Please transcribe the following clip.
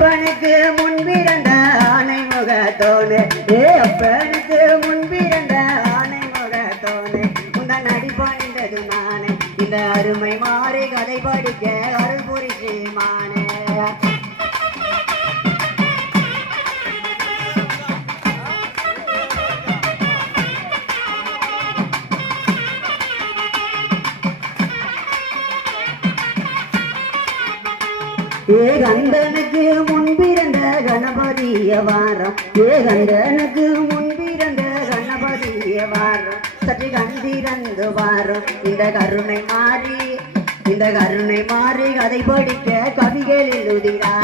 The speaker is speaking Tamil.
அப்பனுக்கு முன்பிருந்த ஆனை முகத்தோனே அப்பனுக்கு முன்பிருந்த ஆனை முகத்தோனே உந்தன் அடிப்பணிந்தது மானே இந்த அருமை மாறி கதை படிக்க அருள் புரிசி மானே ஏகந்தனுக்கு முன்பிருந்த கணபதிய வாரம் ஏகந்தனுக்கு முன்பிருந்த கணபதிய வாரம் சற்று கண்டிரந்து வாரம் இந்த கருணை மாறி கதை படிக்க கவிகளில் உதிரார்